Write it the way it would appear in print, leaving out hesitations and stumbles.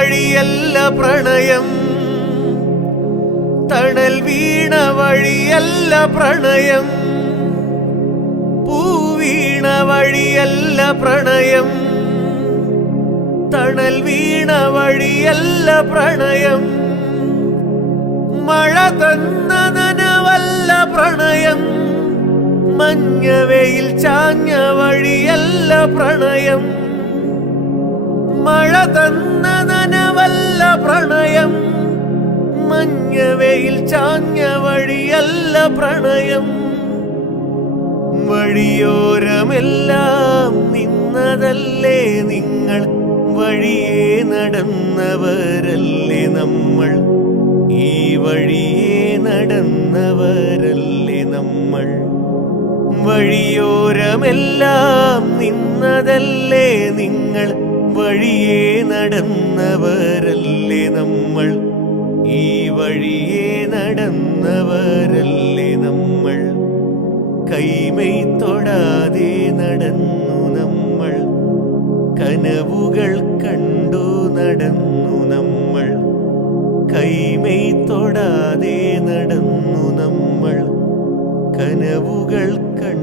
വഴിയല്ല പ്രണയം, തണൽ വീണ വഴിയല്ല പ്രണയം, പൂവീണ വഴിയല്ല പ്രണയം, തണൽ വീണ വഴിയല്ല പ്രണയം, മഴ തന്ന നനവല്ല പ്രണയം, മഞ്ഞവെയിൽ ചാഞ്ഞ വഴിയല്ല പ്രണയം, മഴ തന്ന നനവല്ല പ്രണയം, മഞ്ഞവെയിൽ ചാഞ്ഞ വഴിയല്ല പ്രണയം. വഴിയോരമെല്ലാം നിന്നതല്ലേ നിങ്ങൾ, വഴിയെ നടന്നവരല്ലേ നമ്മൾ, ഈ വഴിയെ നടന്നവരല്ലേ നമ്മൾ. വഴിയോരമെല്ലാം നിന്നതല്ലേ നിങ്ങൾ, വഴിയെ നടന്നവരല്ലേ നമ്മൾ, ഈ വഴിയെ നടന്നവരല്ലേ നമ്മൾ. കൈമൈ തൊടാതെ നടന്നു നമ്മൾ, കനവുകൾ കണ്ടു നടന്നു നമ്മൾ. കൈമൈ തൊടാതെ നടന്നു നമ്മൾ, കനവുകൾ കണ്ടു